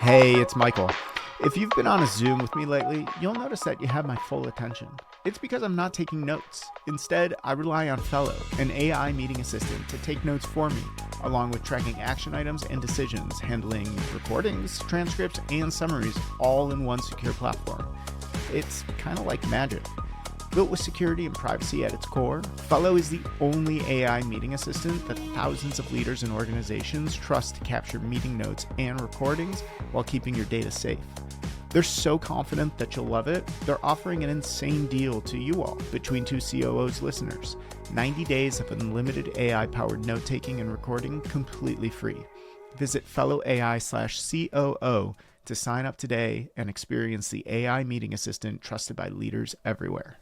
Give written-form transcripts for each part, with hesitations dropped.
Hey, it's Michael. If you've been on a Zoom with me lately, you'll notice that you have my full attention. It's because I'm not taking notes. Instead, I rely on Fellow, an AI meeting assistant, to take notes for me, along with tracking action items and decisions, handling recordings, transcripts, and summaries all in one secure platform. It's kind of like magic. Built with security and privacy at its core, Fellow is the only AI meeting assistant that thousands of leaders and organizations trust to capture meeting notes and recordings while keeping your data safe. They're so confident that you'll love it, they're offering an insane deal to you all, Between Two COOs listeners. 90 days of unlimited AI-powered note-taking and recording completely free. Visit fellowai/COO to sign up today and experience the AI meeting assistant trusted by leaders everywhere.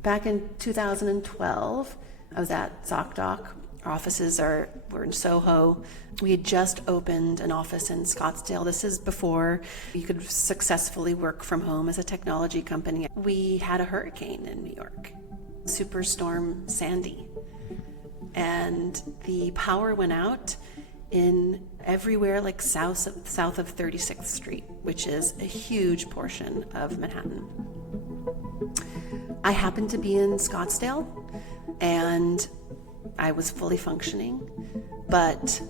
Back in 2012, I was at Zocdoc. Our offices were in Soho. We had just opened an office in Scottsdale. This is before you could successfully work from home as a technology company. We had a hurricane in New York, Superstorm Sandy, and the power went out in everywhere like south of 36th Street, which is a huge portion of Manhattan. I happened to be in Scottsdale and I was fully functioning, but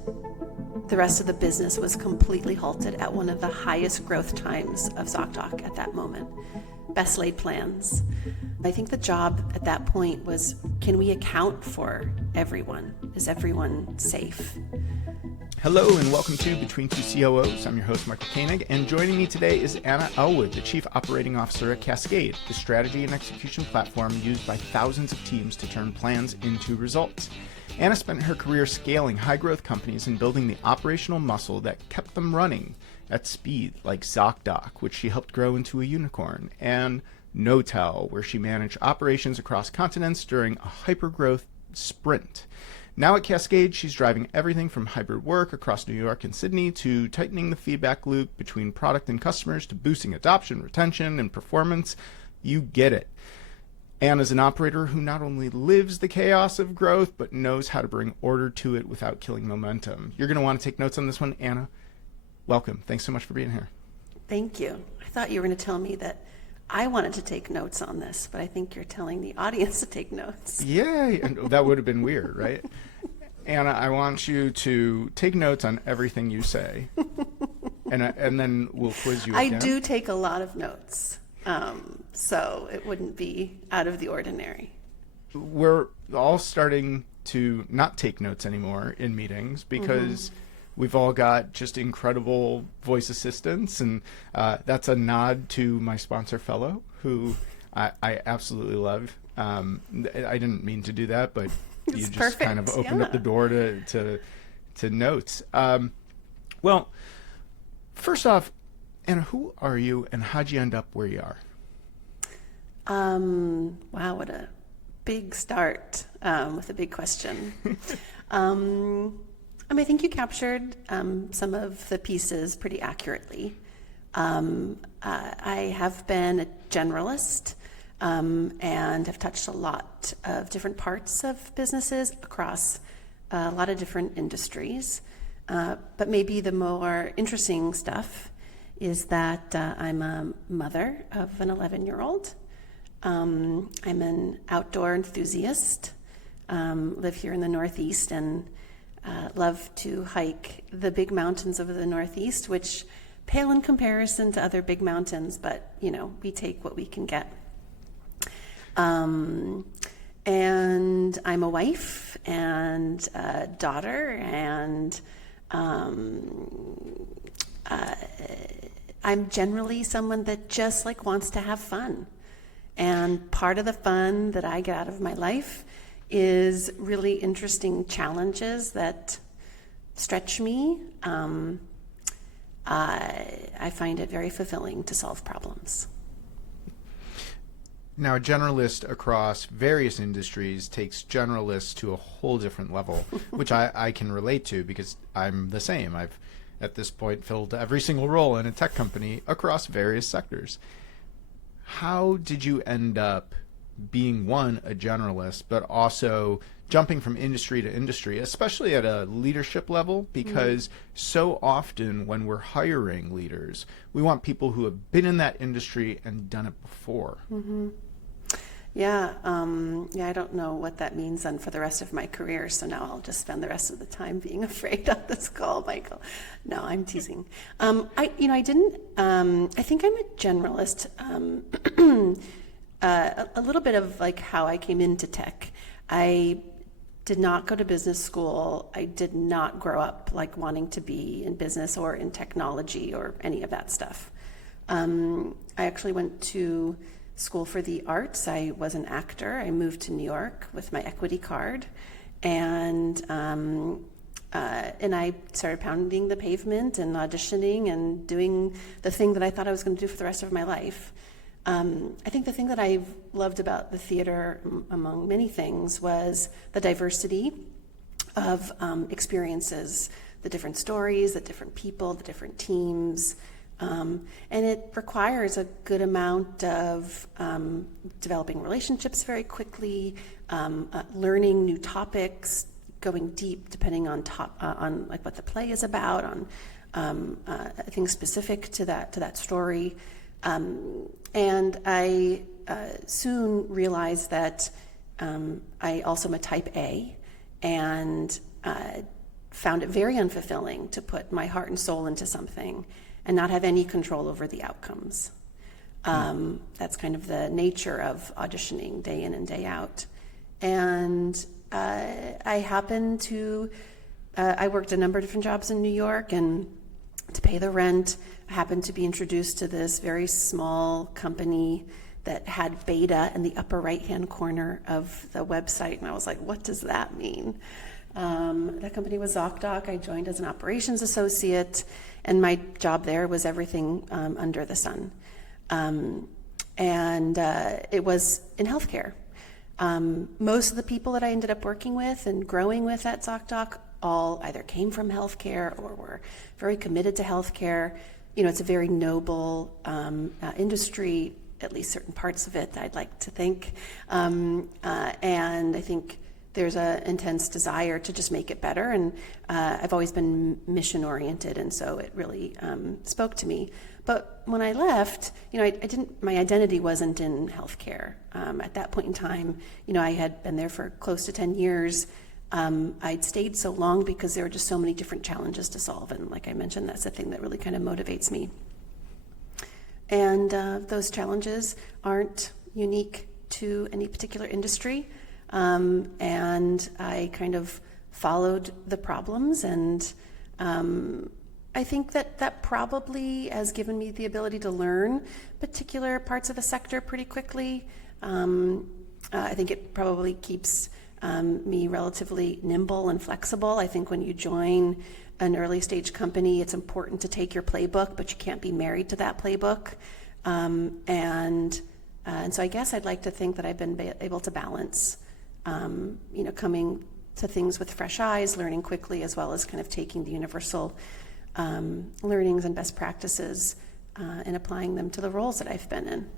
the rest of the business was completely halted at one of the highest growth times of Zocdoc at that moment. Best laid plans. I think the job at that point was, can we account for everyone? Is everyone safe? Hello and welcome to Between Two COOs. I'm your host, Michael Koenig, and joining me today is Anna Elwood, the Chief Operating Officer at Cascade, the strategy and execution platform used by thousands of teams to turn plans into results. Anna spent her career scaling high-growth companies and building the operational muscle that kept them running at speed, like Zocdoc, which she helped grow into a unicorn, and Knotel, where she managed operations across continents during a hyper-growth sprint. Now at Cascade, she's driving everything from hybrid work across New York and Sydney to tightening the feedback loop between product and customers to boosting adoption, retention, and performance. You get it. Anna's an operator who not only lives the chaos of growth, but knows how to bring order to it without killing momentum. You're going to want to take notes on this one. Anna, welcome. Thanks so much for being here. Thank you. I thought you were going to tell me that I wanted to take notes on this, but I think you're telling the audience to take notes. Yeah, and that would have been weird, right? Anna, I want you to take notes on everything you say, and then we'll quiz you again. I do take a lot of notes, so it wouldn't be out of the ordinary. We're all starting to not take notes anymore in meetings because we've all got just incredible voice assistants, and that's a nod to my sponsor, Fellow, who I absolutely love. I didn't mean to do that, but you just perfect. kind of opened up the door to notes. Well, first off, Anna, who are you, and how'd you end up where you are? Wow, what a big start with a big question. I think you captured some of the pieces pretty accurately. I have been a generalist and have touched a lot of different parts of businesses across a lot of different industries. But maybe the more interesting stuff is that I'm a mother of an 11-year-old. I'm an outdoor enthusiast, live here in the Northeast, and love to hike the big mountains of the Northeast, which pale in comparison to other big mountains, but we take what we can get. And I'm a wife and a daughter, and I'm generally someone that just wants to have fun. And part of the fun that I get out of my life is really interesting challenges that stretch me. I find it very fulfilling to solve problems. Now, a generalist across various industries takes generalists to a whole different level, which I can relate to because I'm the same. I've, at this point, filled every single role in a tech company across various sectors. How did you end up being one, a generalist, but also jumping from industry to industry, especially at a leadership level, because so often when we're hiring leaders, we want people who have been in that industry and done it before. Yeah, I don't know what that means then for the rest of my career, so now I'll just spend the rest of the time being afraid on this call, Michael. No, I'm teasing. I think I'm a generalist. A little bit of like how I came into tech. I did not go to business school. I did not grow up like wanting to be in business or in technology or any of that stuff. I actually went to school for the arts. I was an actor. I moved to New York with my equity card, and I started pounding the pavement and auditioning and doing the thing that I thought I was going to do for the rest of my life. I think the thing that I've loved about the theater, among many things, was the diversity of experiences, the different stories, the different people, the different teams. And it requires a good amount of developing relationships very quickly, learning new topics, going deep depending on like what the play is about, on things specific to that story. And I soon realized that I also am a type A, and found it very unfulfilling to put my heart and soul into something and not have any control over the outcomes. That's kind of the nature of auditioning day in and day out. And I happened to, I worked a number of different jobs in New York, and to pay the rent, I happened to be introduced to this very small company that had beta in the upper right-hand corner of the website, and I was like, what does that mean? That company was Zocdoc. I joined as an operations associate, and my job there was everything under the sun. And it was in healthcare. Most of the people that I ended up working with and growing with at Zocdoc all either came from healthcare or were very committed to healthcare. You know, it's a very noble industry, at least certain parts of it, I'd like to think. And I think there's an intense desire to just make it better. And I've always been mission oriented, and so it really spoke to me. But when I left, you know, my identity wasn't in healthcare. At that point in time, you know, I had been there for close to 10 years. I'd stayed so long because there were just so many different challenges to solve. And like I mentioned, that's the thing that really kind of motivates me. And those challenges aren't unique to any particular industry. And I kind of followed the problems, and I think that probably has given me the ability to learn particular parts of a sector pretty quickly. I think it probably keeps me relatively nimble and flexible. I think when you join an early stage company, it's important to take your playbook, but you can't be married to that playbook. And so I guess I'd like to think that I've been able to balance, you know, coming to things with fresh eyes, learning quickly, as well as kind of taking the universal learnings and best practices and applying them to the roles that I've been in.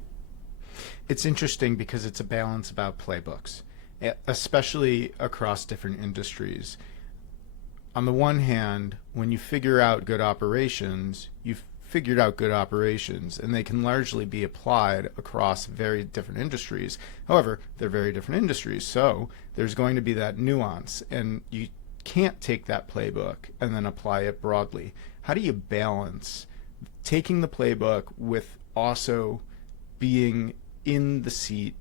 It's interesting because it's a balance about playbooks, especially across different industries. On the one hand, when you figure out good operations, you've figured out good operations, and they can largely be applied across very different industries. However, they're very different industries, so there's going to be that nuance, and you can't take that playbook and then apply it broadly. How do you balance taking the playbook with also being in the seat,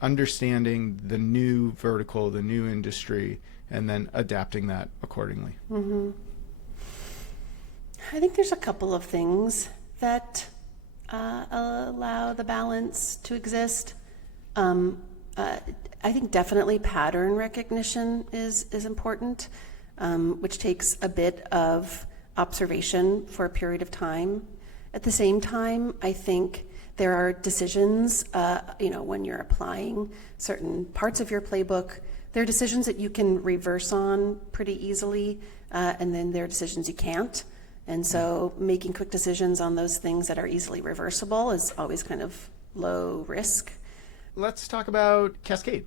understanding the new vertical, the new industry, and then adapting that accordingly? Mm-hmm. I think there's a couple of things that allow the balance to exist. I think definitely pattern recognition is important, which takes a bit of observation for a period of time. At the same time, I think there are decisions, you know, when you're applying certain parts of your playbook, there are decisions that you can reverse on pretty easily, and then there are decisions you can't. And so making quick decisions on those things that are easily reversible is always kind of low risk. Let's talk about Cascade.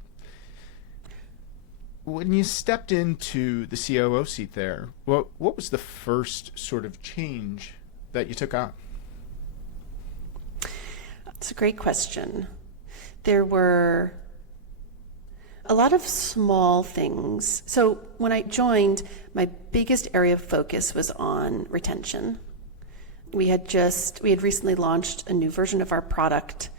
When you stepped into the COO seat there, what was the first sort of change that you took on? It's a great question. There were a lot of small things. So when I joined, my biggest area of focus was on retention. We had recently launched a new version of our product,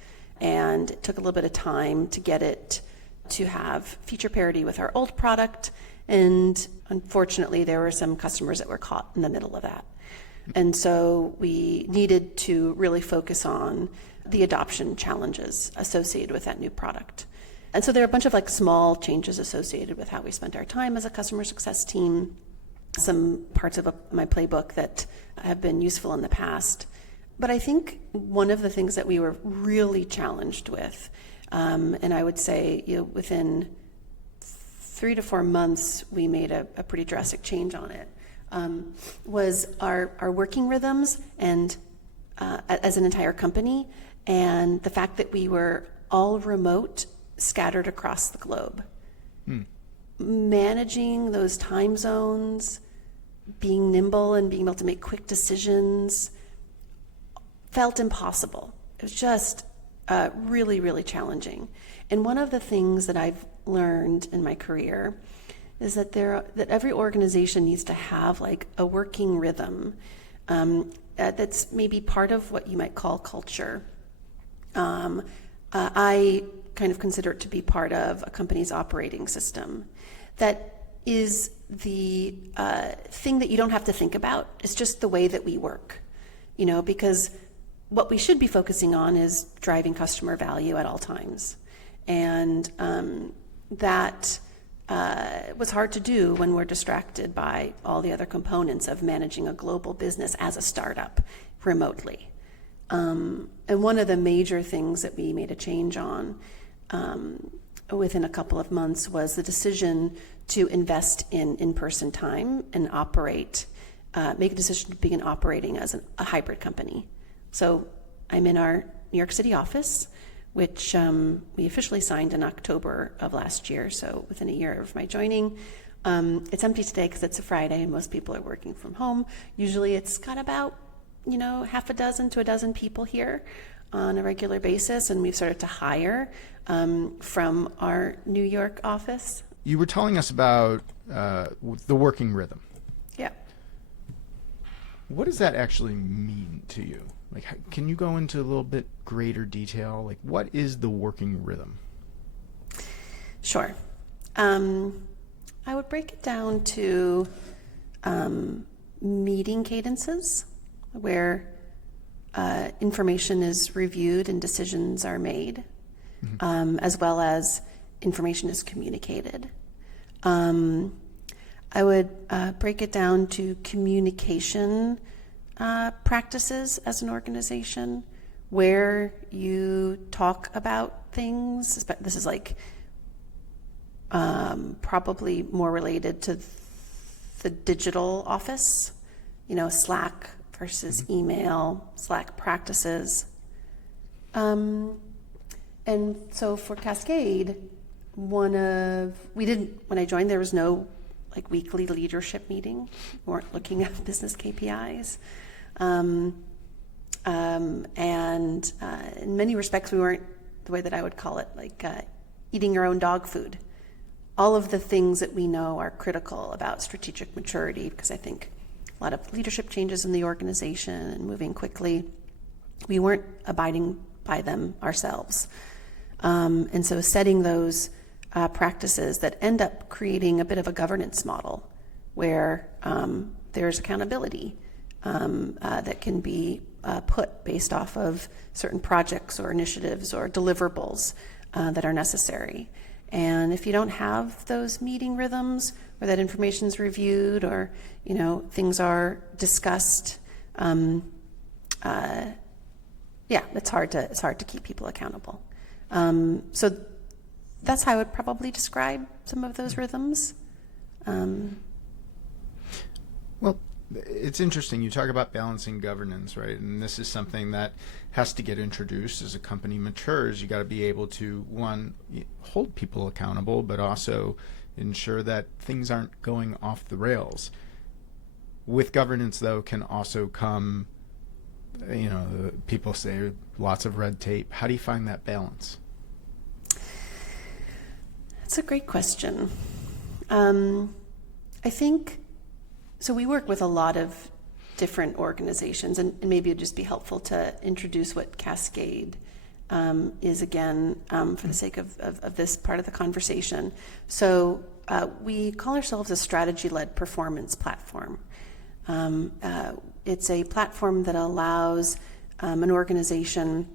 and it took a little bit of time to get it to have feature parity with our old product. And unfortunately, there were some customers that were caught in the middle of that. And so we needed to really focus on the adoption challenges associated with that new product. And so there are a bunch of like small changes associated with how we spent our time as a customer success team, some parts of my playbook that have been useful in the past. But I think one of the things that we were really challenged with, and I would say within 3 to 4 months, we made a pretty drastic change on it, was our working rhythms and as an entire company, and the fact that we were all remote, scattered across the globe. Managing those time zones, being nimble and being able to make quick decisions felt impossible. It was just really, really challenging. And one of the things that I've learned in my career is that that every organization needs to have like a working rhythm that's maybe part of what you might call culture. I kind of consider it to be part of a company's operating system. That is the thing that you don't have to think about. It's just the way that we work, because what we should be focusing on is driving customer value at all times. And that was hard to do when we're distracted by all the other components of managing a global business as a startup remotely. And one of the major things that we made a change on within a couple of months was the decision to invest in in-person time and make a decision to begin operating as a hybrid company. So I'm in our New York City office, which we officially signed in October of last year, so within a year of my joining. It's empty today because it's a Friday and most people are working from home. Usually it's got about half a dozen to a dozen people here on a regular basis, and we've started to hire from our New York office. You were telling us about the working rhythm. Yeah. What does that actually mean to you? Like, can you go into a little bit greater detail? Like, what is the working rhythm? Sure. I would break it down to meeting cadences, where information is reviewed and decisions are made, as well as information is communicated. I would break it down to communication practices as an organization, where you talk about things. This is like probably more related to the digital office, Slack versus email, Slack practices. And so for Cascade, when I joined, there was no weekly leadership meeting. We weren't looking at business KPIs. And in many respects, we weren't, the way that I would call it, eating your own dog food. All of the things that we know are critical about strategic maturity, because I think a lot of leadership changes in the organization and moving quickly, we weren't abiding by them ourselves. And so setting those practices that end up creating a bit of a governance model where there's accountability that can be put based off of certain projects or initiatives or deliverables that are necessary. And if you don't have those meeting rhythms where that information is reviewed or things are discussed, it's hard to keep people accountable. So that's how I would probably describe some of those rhythms. Well, It's interesting. You talk about balancing governance, right? And this is something that has to get introduced as a company matures. You got to be able to, one, hold people accountable, but also ensure that things aren't going off the rails. With governance, though, can also come, people say lots of red tape. How do you find that balance? That's a great question. I think, so we work with a lot of different organizations, and maybe it'd just be helpful to introduce what Cascade is again, for the sake of this part of the conversation. So we call ourselves a strategy-led performance platform. It's a platform that allows an organization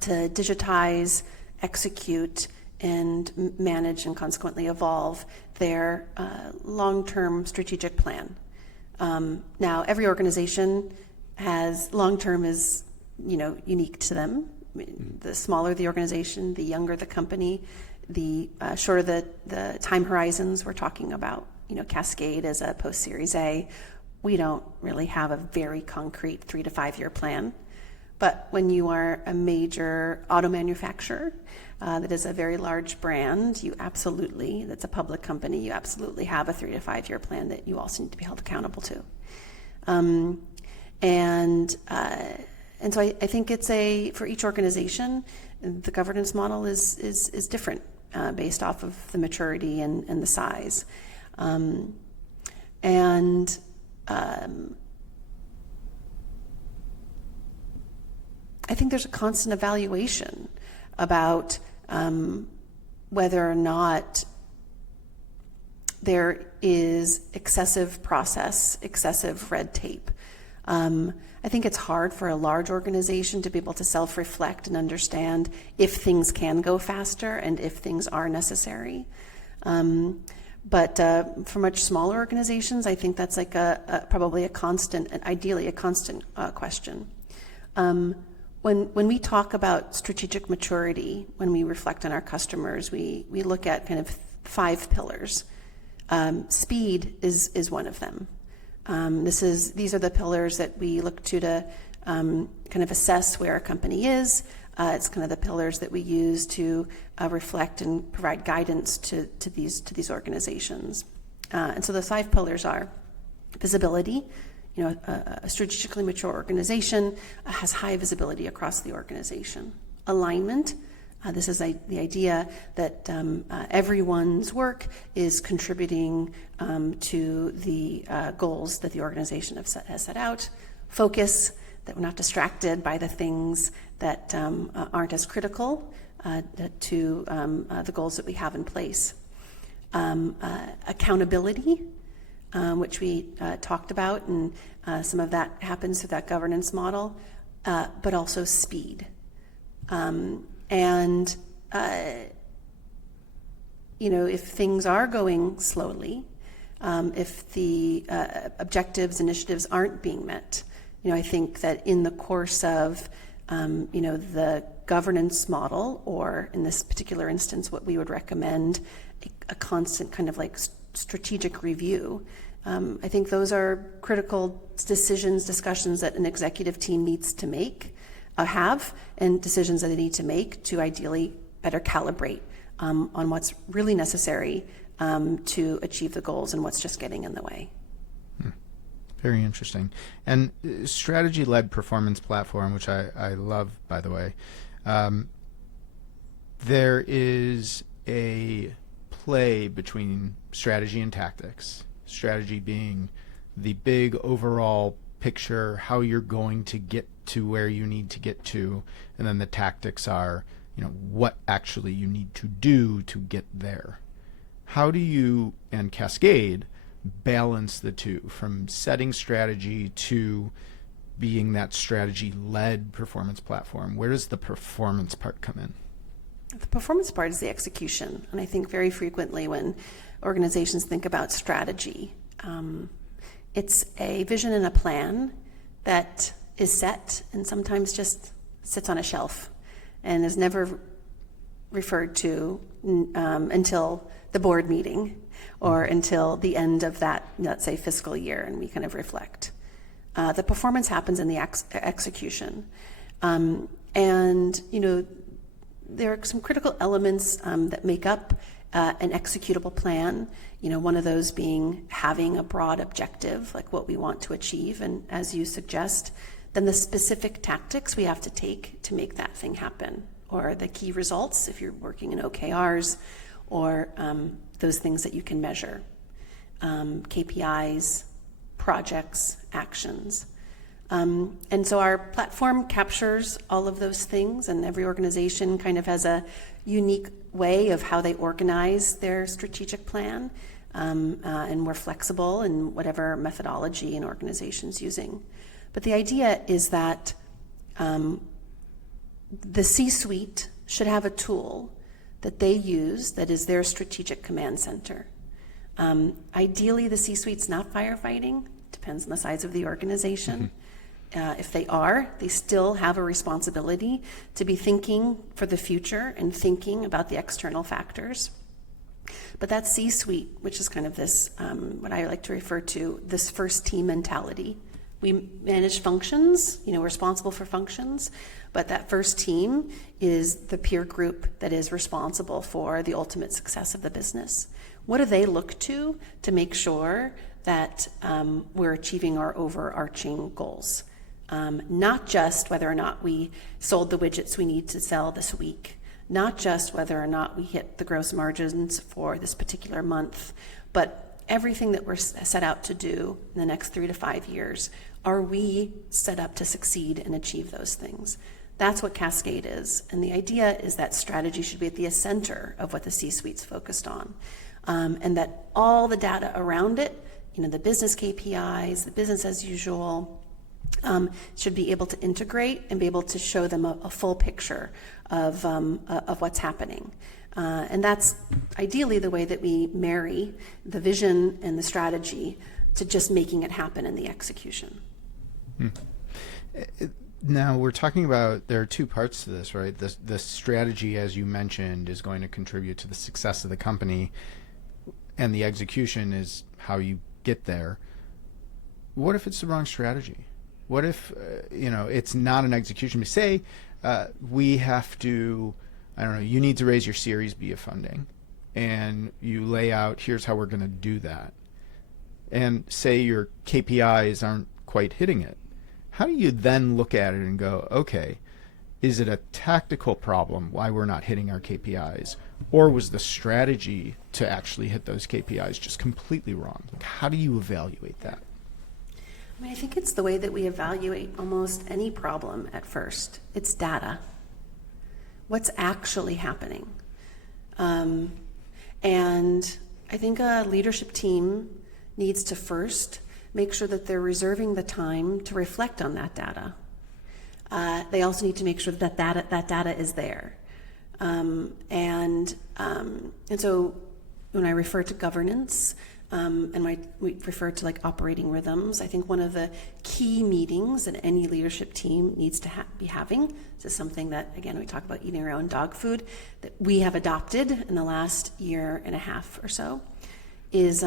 to digitize, execute, and manage and consequently evolve their long-term strategic plan. Now, every organization has long-term is, unique to them. The smaller the organization, the younger the company, the shorter the time horizons we're talking about. Cascade as a post-Series A, we don't really have a very concrete 3 to 5 year plan. But when you are a major auto manufacturer that is a very large brand, that's a public company, you absolutely have a 3 to 5 year plan that you also need to be held accountable to. And so I think it's for each organization, the governance model is different based off of the maturity and the size. I think there's a constant evaluation about whether or not there is excessive process, excessive red tape. I think it's hard for a large organization to be able to self-reflect and understand if things can go faster and if things are necessary. But for much smaller organizations, I think that's like probably a constant, and ideally a constant question. When we talk about strategic maturity, when we reflect on our customers, we look at kind of 5 pillars. Speed is one of them. These are the pillars that we look to kind of assess where a company is. It's kind of the pillars that we use to reflect and provide guidance to these organizations. And so the 5 pillars are visibility. A strategically mature organization has high visibility across the organization. Alignment. This is the idea that everyone's work is contributing to the goals that the organization has set out. Focus, that we're not distracted by the things that aren't as critical to the goals that we have in place. Accountability, which we talked about, and some of that happens through that governance model, but also speed. If things are going slowly, if the objectives, initiatives aren't being met, I think that in the course of, the governance model, or in this particular instance, what we would recommend, a constant kind of like strategic review. I think those are critical discussions that an executive team needs to make, and decisions that they need to make to ideally better calibrate on what's really necessary to achieve the goals and what's just getting in the way. Very interesting. And strategy-led performance platform, which I love, by the way, there is a play between strategy and tactics. Strategy being the big overall picture, how you're going to get to where you need to get to, and then the tactics are, what actually you need to do to get there. How do you and Cascade balance the two, from setting strategy to being that strategy-led performance platform? Where does the performance part come in? The performance part is the execution, and I think very frequently when organizations think about strategy, it's a vision and a plan that is set and sometimes just sits on a shelf and is never referred to until the board meeting or until the end of that, let's say, fiscal year, and we kind of reflect. The performance happens in the execution. And, there are some critical elements that make up an executable plan. One of those being having a broad objective, like what we want to achieve, and as you suggest, then the specific tactics we have to take to make that thing happen, or the key results if you're working in OKRs, or those things that you can measure, KPIs, projects, actions. And so our platform captures all of those things, and every organization kind of has a unique way of how they organize their strategic plan, and we're flexible in whatever methodology an organization's using. But the idea is that the C-suite should have a tool that they use that is their strategic command center. Ideally, the C-suite's not firefighting, depends on the size of the organization. If they are, they still have a responsibility to be thinking for the future and thinking about the external factors. But that C-suite, which is kind of this, what I like to refer to, this first team mentality. We manage functions, we're responsible for functions, but that first team is the peer group that is responsible for the ultimate success of the business. What do they look to make sure that we're achieving our overarching goals? Not just whether or not we sold the widgets we need to sell this week, not just whether or not we hit the gross margins for this particular month, but everything that we're set out to do in the next 3 to 5 years. Are we set up to succeed and achieve those things? That's what Cascade is. And the idea is that strategy should be at the center of what the C-suite's focused on. And that all the data around it, the business KPIs, the business as usual, should be able to integrate and be able to show them a full picture of what's happening. And that's ideally the way that we marry the vision and the strategy to just making it happen in the execution. Now we're talking about, there are two parts to this, right? The strategy, as you mentioned, is going to contribute to the success of the company, and the execution is how you get there. What if it's the wrong strategy? What if, it's not an execution? Say we have to, you need to raise your Series B of funding, and you lay out, here's how we're going to do that. And say your KPIs aren't quite hitting it. How do you then look at it and go, okay, is it a tactical problem why we're not hitting our KPIs? Or was the strategy to actually hit those KPIs just completely wrong? How do you evaluate that? I think it's the way that we evaluate almost any problem at first. It's data. What's actually happening? And I think a leadership team needs to first make sure that they're reserving the time to reflect on that data. They also need to make sure that data is there. And so when I refer to governance, and we refer to operating rhythms, I think one of the key meetings that any leadership team needs to be having, this is something that, again, we talk about eating our own dog food, that we have adopted in the last year and a half or so, is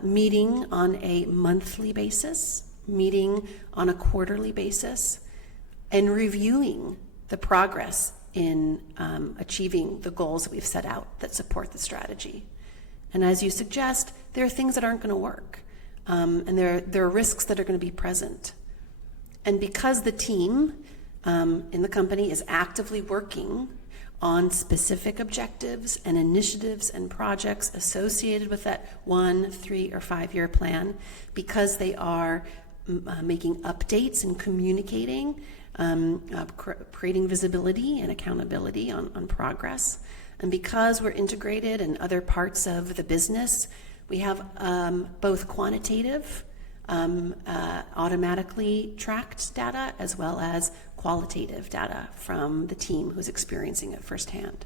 meeting on a monthly basis, meeting on a quarterly basis, and reviewing the progress in achieving the goals that we've set out that support the strategy. And as you suggest, there are things that aren't going to work, and there are risks that are going to be present. And because the team in the company is actively working on specific objectives and initiatives and projects associated with that 1, 3, or 5 year plan, because they are making updates and communicating, creating visibility and accountability on progress. And because we're integrated in other parts of the business, we have both quantitative, automatically tracked data, as well as qualitative data from the team who's experiencing it firsthand.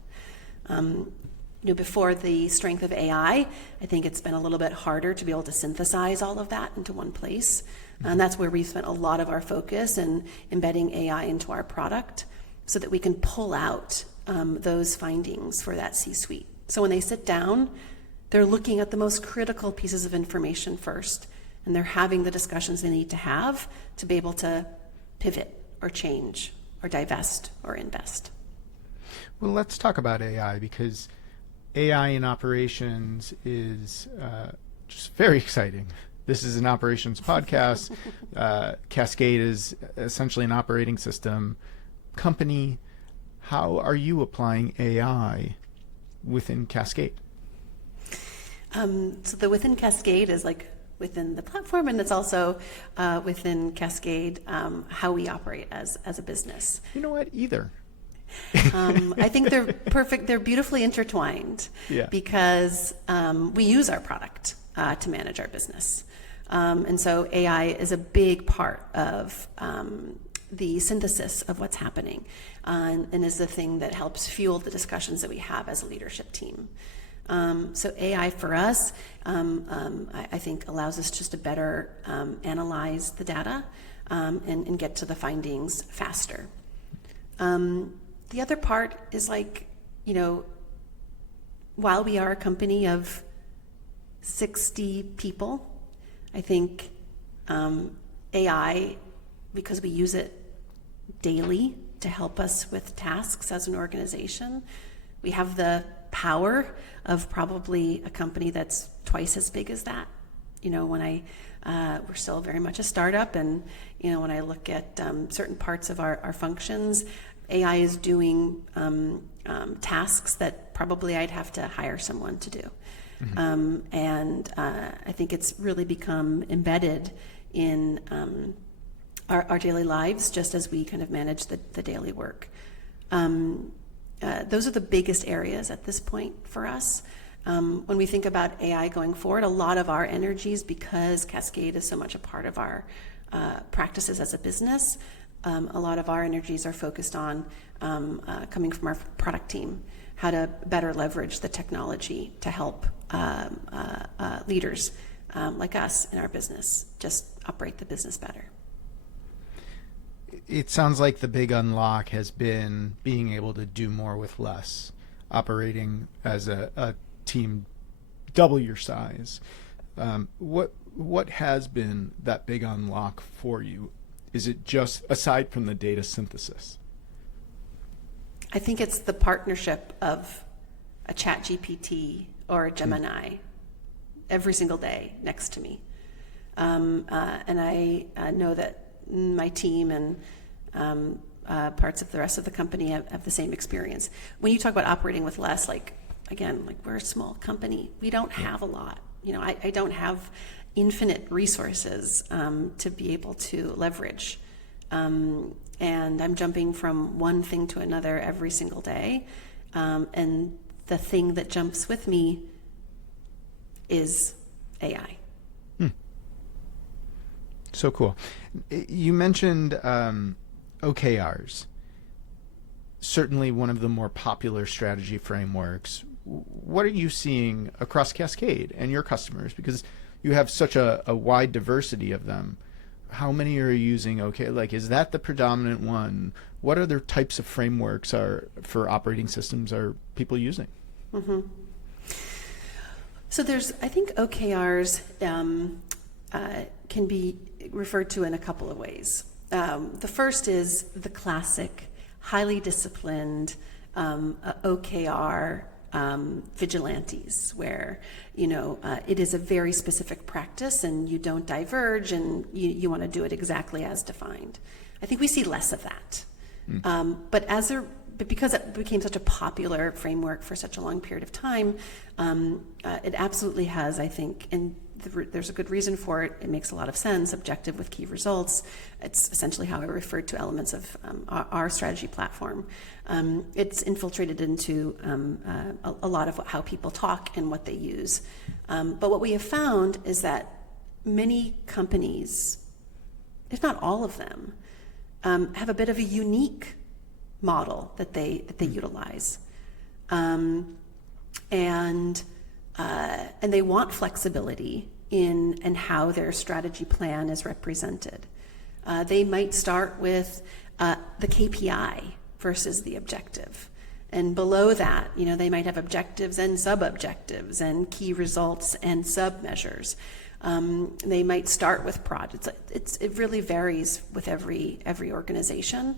Before the strength of AI, I think it's been a little bit harder to be able to synthesize all of that into one place. And that's where we've spent a lot of our focus in embedding AI into our product so that we can pull out those findings for that C-suite. So when they sit down They're looking at the most critical pieces of information first, and they're having the discussions they need to have to be able to pivot or change or divest or invest. Well, let's talk about AI, because AI in operations is just very exciting. This is an operations podcast. Cascade is essentially an operating system company. How are you applying AI within Cascade? So the within Cascade is like within the platform, and it's also within Cascade how we operate as a business. You know what? Either. I think they're perfect. They're beautifully intertwined because we use our product to manage our business. And so AI is a big part of the synthesis of what's happening and is the thing that helps fuel the discussions that we have as a leadership team. So AI for us, I think allows us just to better analyze the data and get to the findings faster. The other part is while we are a company of 60 people, I think AI, because we use it daily to help us with tasks as an organization, we have the power of probably a company that's twice as big as that. We're still very much a startup, and when I look at certain parts of our functions, AI is doing tasks that probably I'd have to hire someone to do. And I think it's really become embedded in our daily lives, just as we kind of manage the daily work. Those are the biggest areas at this point for us. When we think about AI going forward, a lot of our energies, because Cascade is so much a part of our practices as a business, a lot of our energies are focused on coming from our product team, how to better leverage the technology to help leaders like us in our business just operate the business better. It sounds like the big unlock has been being able to do more with less, operating as a team double your size. What has been that big unlock for you? Is it just, aside from the data synthesis? I think it's the partnership of a ChatGPT or a Gemini every single day next to me. And I know that my team and parts of the rest of the company have the same experience. When you talk about operating with less, we're a small company. We don't have a lot. I don't have infinite resources to be able to leverage. And I'm jumping from one thing to another every single day. And the thing that jumps with me is AI. So cool. You mentioned OKRs. Certainly one of the more popular strategy frameworks. What are you seeing across Cascade and your customers? Because you have such a wide diversity of them. How many are using is that the predominant one? What other types of frameworks for operating systems are people using? Mm-hmm. So I think OKRs can be referred to in a couple of ways. The first is the classic, highly disciplined OKR vigilantes, where it is a very specific practice and you don't diverge and you want to do it exactly as defined. I think we see less of that. But because it became such a popular framework for such a long period of time, it absolutely has, I think, and there's a good reason for it. It makes a lot of sense. Objective with key results. It's essentially how I referred to elements of our strategy platform. It's infiltrated into a lot of how people talk and what they use. But what we have found is that many companies, if not all of them, have a bit of a unique model that they utilize, and they want flexibility in how their strategy plan is represented. They might start with the KPI versus the objective, And below that, they might have objectives and sub-objectives and key results and sub-measures. They might start with projects. It really varies with every organization.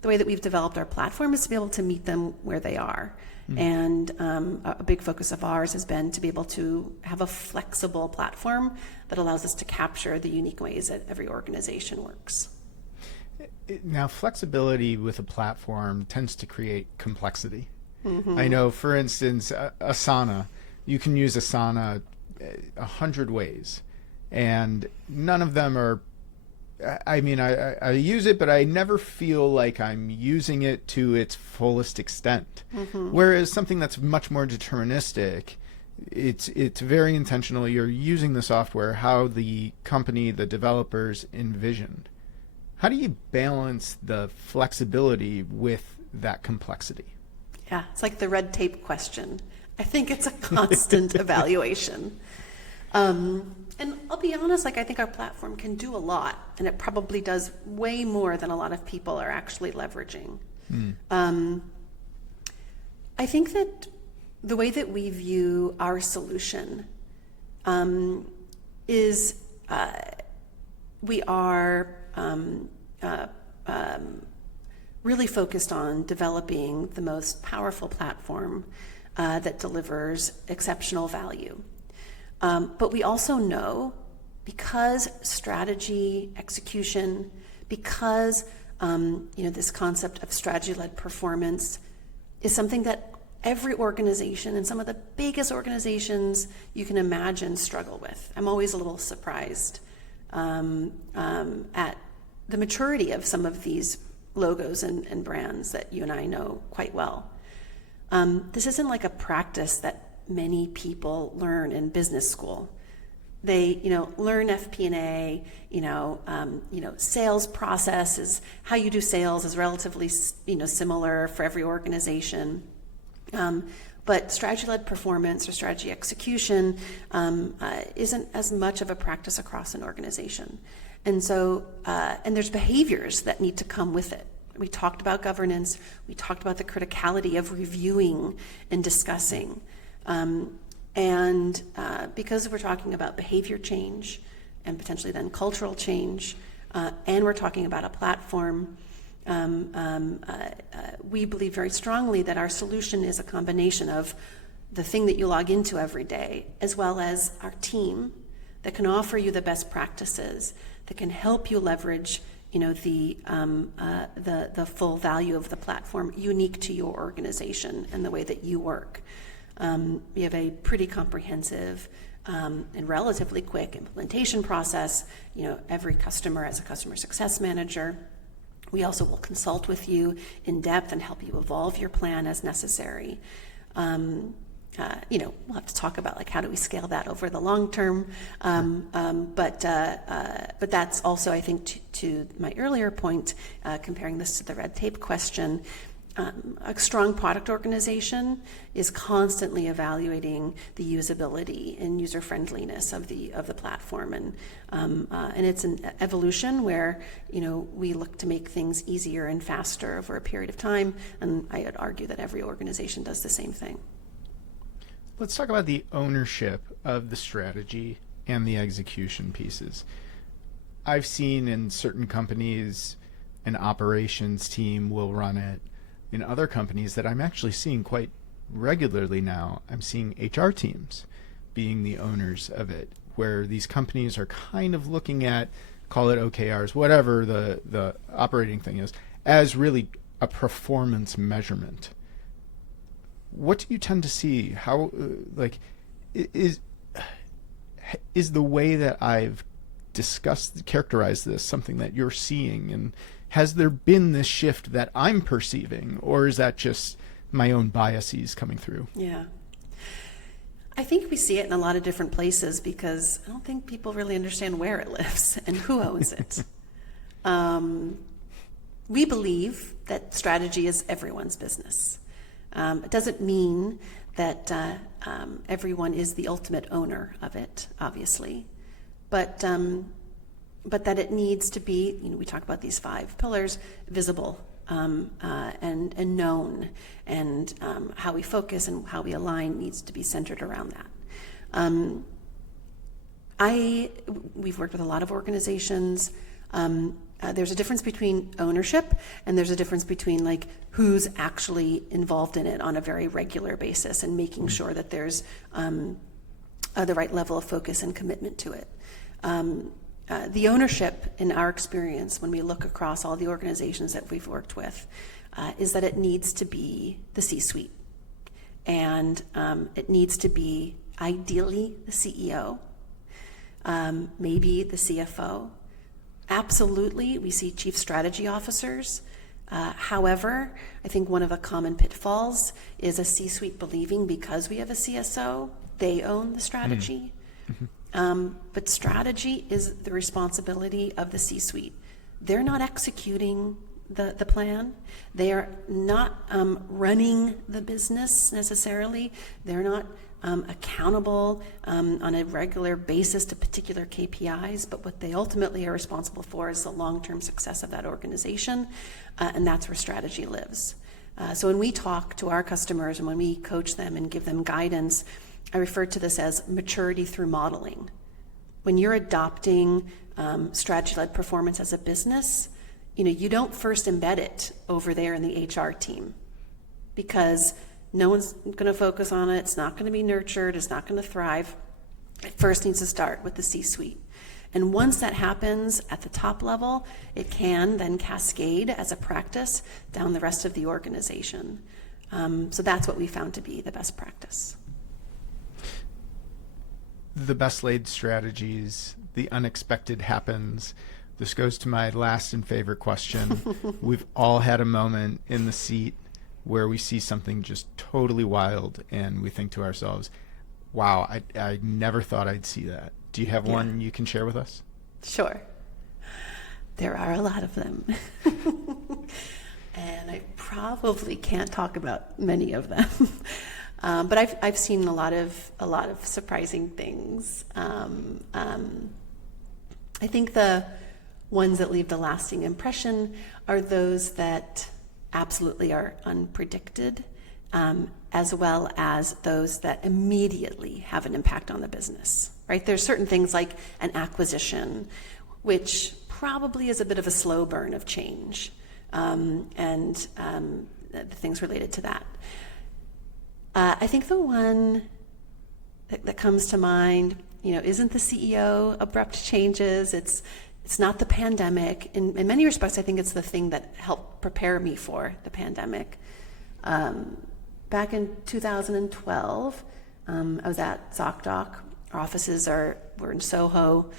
The way that we've developed our platform is to be able to meet them where they are. And a big focus of ours has been to be able to have a flexible platform that allows us to capture the unique ways that every organization works. Now, flexibility with a platform tends to create complexity. I know, for instance, Asana, you can use Asana 100 ways, and none of them are, I use it, but I never feel like I'm using it to its fullest extent. Whereas something that's much more deterministic, it's very intentional. You're using the software how the company, the developers envisioned. How do you balance the flexibility with that complexity? Yeah, it's like the red tape question. I think it's a constant evaluation. And I'll be honest, I think our platform can do a lot, and it probably does way more than a lot of people are actually leveraging. I think that the way that we view our solution is we are really focused on developing the most powerful platform that delivers exceptional value. But we also know, because strategy, execution, because this concept of strategy-led performance is something that every organization, and some of the biggest organizations you can imagine, struggle with. I'm always a little surprised at the maturity of some of these logos and brands that you and I know quite well. This isn't like a practice that many people learn in business school. They, learn FP&A, sales process is how you do sales is relatively, similar for every organization. But strategy-led performance or strategy execution isn't as much of a practice across an organization. And so, and there's behaviors that need to come with it. We talked about governance. We talked about the criticality of reviewing and discussing. And because we're talking about behavior change and potentially then cultural change, and we're talking about a platform, we believe very strongly that our solution is a combination of the thing that you log into every day, as well as our team that can offer you the best practices, that can help you leverage the full value of the platform unique to your organization and the way that you work. We have a pretty comprehensive and relatively quick implementation process. Every customer has a customer success manager. We also will consult with you in depth and help you evolve your plan as necessary. We'll have to talk about how do we scale that over the long term. But that's also, I think, to my earlier point, comparing this to the red tape question. A strong product organization is constantly evaluating the usability and user friendliness of the platform, and it's an evolution where we look to make things easier and faster over a period of time. And I would argue that every organization does the same thing. Let's talk about the ownership of the strategy and the execution pieces. I've seen in certain companies an operations team will run it. In other companies that I'm actually seeing quite regularly now, I'm seeing HR teams being the owners of it, where these companies are kind of looking at, call it OKRs, whatever the operating thing is, as really a performance measurement. What do you tend to see? How, is the way that I've characterized this something that you're seeing, and has there been this shift that I'm perceiving, or is that just my own biases coming through? Yeah. I think we see it in a lot of different places because I don't think people really understand where it lives and who owns it. We believe that strategy is everyone's business. It doesn't mean that everyone is the ultimate owner of it, obviously, but that it needs to be, we talk about these 5 pillars, visible and known, and how we focus and how we align needs to be centered around that. We've worked with a lot of organizations. There's a difference between ownership, and there's a difference between like who's actually involved in it on a very regular basis and making sure that there's the right level of focus and commitment to it. The ownership, in our experience, when we look across all the organizations that we've worked with, is that it needs to be the C-suite. And it needs to be ideally the CEO, maybe the CFO. Absolutely, we see chief strategy officers. However, I think one of the common pitfalls is a C-suite believing because we have a CSO, they own the strategy. But strategy is the responsibility of the C-suite. They're not executing the plan. They are not running the business necessarily. They're not accountable on a regular basis to particular KPIs, but what they ultimately are responsible for is the long-term success of that organization, and that's where strategy lives. So when we talk to our customers and when we coach them and give them guidance, I refer to this as maturity through modeling. When you're adopting strategy-led performance as a business, you don't first embed it over there in the HR team, because no one's going to focus on it. It's not going to be nurtured. It's not going to thrive. It first needs to start with the C-suite. And once that happens at the top level, it can then cascade as a practice down the rest of the organization. So that's what we found to be the best practice. The best laid strategies, the unexpected happens. This goes to my last and favorite question. We've all had a moment in the seat where we see something just totally wild and we think to ourselves, wow, I never thought I'd see that. Do you have one you can share with us? Sure. There are a lot of them. And I probably can't talk about many of them. But I've seen a lot of surprising things. I think the ones that leave the lasting impression are those that absolutely are unpredicted, as well as those that immediately have an impact on the business, right? There's certain things like an acquisition, which probably is a bit of a slow burn of change, and the things related to that. I think the one that comes to mind, isn't the CEO abrupt changes. It's not the pandemic. In many respects, I think it's the thing that helped prepare me for the pandemic. Back in 2012, I was at Zocdoc. Our offices were in Soho.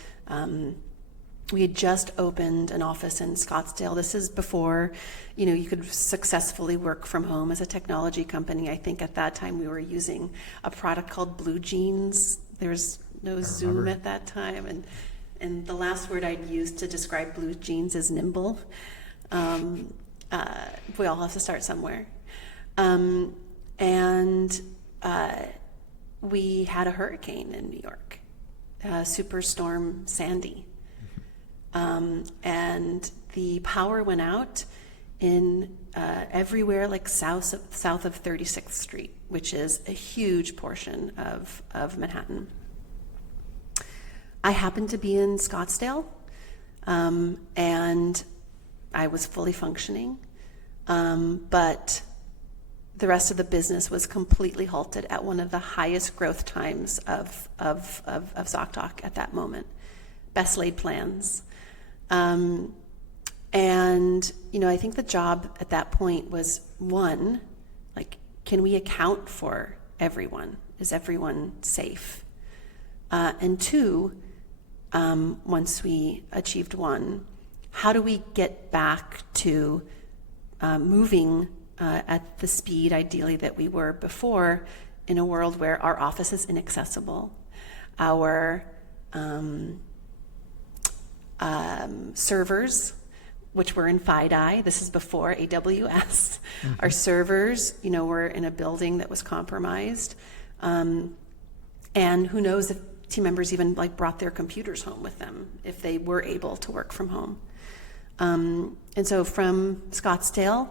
We had just opened an office in Scottsdale. This is before, you could successfully work from home as a technology company. I think at that time we were using a product called Blue Jeans. There's no Zoom at that time, and the last word I'd use to describe Blue Jeans is nimble. We all have to start somewhere. And we had a hurricane in New York, Superstorm Sandy. And the power went out in everywhere like south of 36th Street, which is a huge portion of Manhattan. I happened to be in Scottsdale, and I was fully functioning, but the rest of the business was completely halted at one of the highest growth times of Zocdoc at that moment. Best laid plans. And, I think the job at that point was, one, like, can we account for everyone? Is everyone safe? And two, once we achieved one, how do we get back to moving at the speed, ideally, that we were before, in a world where our office is inaccessible, our servers, which were in FIDI, this is before AWS, our servers, were in a building that was compromised, and who knows if team members even brought their computers home with them if they were able to work from home. And so from Scottsdale,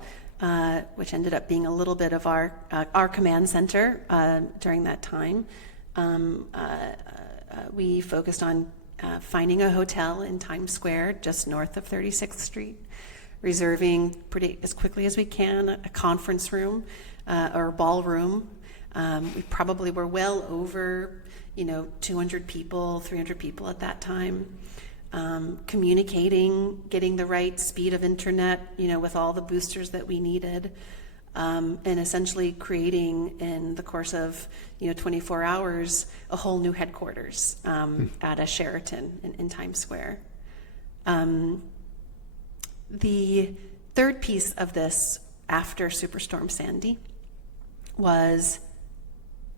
which ended up being a little bit of our command center during that time, we focused on finding a hotel in Times Square, just north of 36th Street, reserving as quickly as we can a conference room or a ballroom. We probably were well over, 200 people, 300 people at that time. Communicating, getting the right speed of internet, with all the boosters that we needed, and essentially creating in the course of 24 hours a whole new headquarters at a Sheraton in Times Square. The third piece of this after Superstorm Sandy was,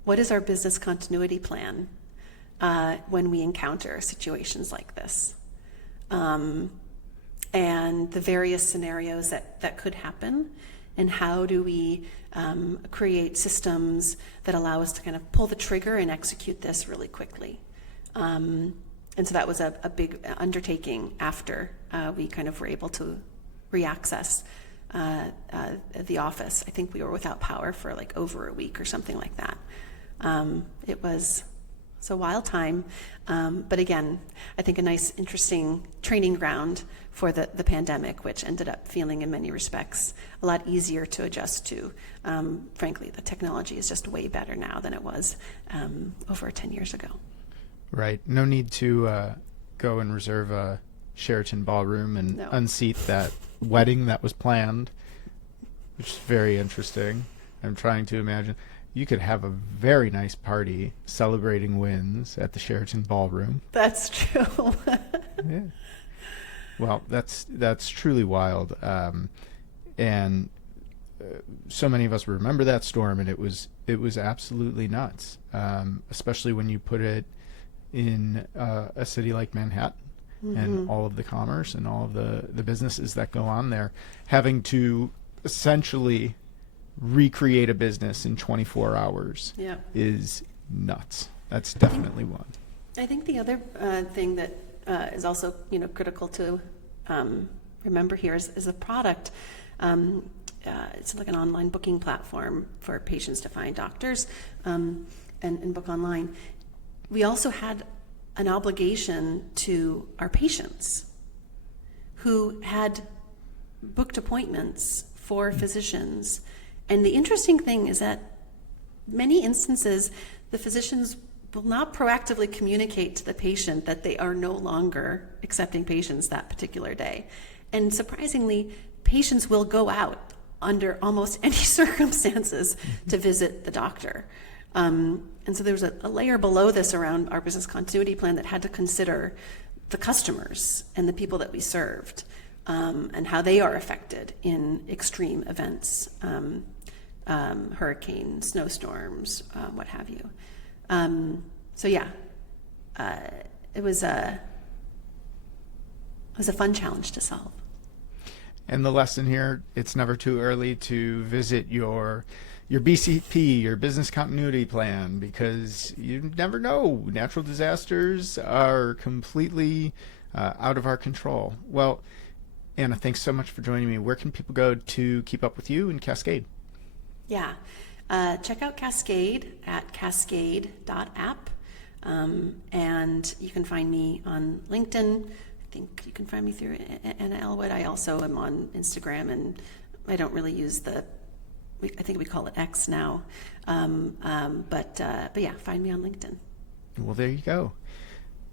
what is our business continuity plan when we encounter situations like this? And the various scenarios that could happen, and how do we create systems that allow us to kind of pull the trigger and execute this really quickly. And so that was a big undertaking after we kind of were able to reaccess the office. I think we were without power for like over a week or something like that. It was a wild time, but again, I think a nice, interesting training ground for the pandemic, which ended up feeling in many respects a lot easier to adjust to. Frankly, the technology is just way better now than it was over 10 years ago. Right. No need to go and reserve a Sheraton ballroom and unseat that wedding that was planned, which is very interesting. I'm trying to imagine. You could have a very nice party celebrating wins at the Sheraton ballroom. That's true. Yeah. Well, that's truly wild. And so many of us remember that storm, and it was absolutely nuts, especially when you put it in a city like Manhattan, and all of the commerce and all of the businesses that go on there, having to essentially recreate a business in 24 hours is nuts. That's definitely one. I think the other thing that is also critical to remember here is the product. It's like an online booking platform for patients to find doctors and book online. We also had an obligation to our patients who had booked appointments for physicians. And the interesting thing is that many instances, the physicians will not proactively communicate to the patient that they are no longer accepting patients that particular day. And surprisingly, patients will go out under almost any circumstances to visit the doctor. And so there was a layer below this around our business continuity plan that had to consider the customers and the people that we served, and how they are affected in extreme events, hurricanes, snowstorms, what have you. It was a fun challenge to solve. And the lesson here, it's never too early to visit your BCP, your business continuity plan, because you never know. Natural disasters are completely out of our control. Well, Anna, thanks so much for joining me. Where can people go to keep up with you and Cascade? Yeah. Check out Cascade at cascade.app. And you can find me on LinkedIn. I think you can find me through Anna Elwood. I also am on Instagram, and I don't really use I think we call it X now. But yeah, find me on LinkedIn. Well, there you go.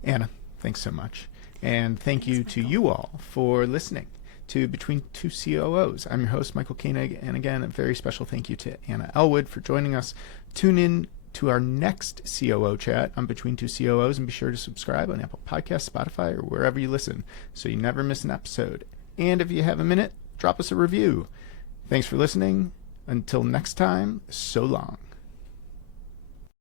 Anna, thanks so much. And thanks you to you all for listening to Between Two COOs. I'm your host, Michael Koenig, and again, a very special thank you to Anna Elwood for joining us. Tune in to our next COO chat on Between Two COOs, and be sure to subscribe on Apple Podcasts, Spotify, or wherever you listen so you never miss an episode. And if you have a minute, drop us a review. Thanks for listening. Until next time, so long.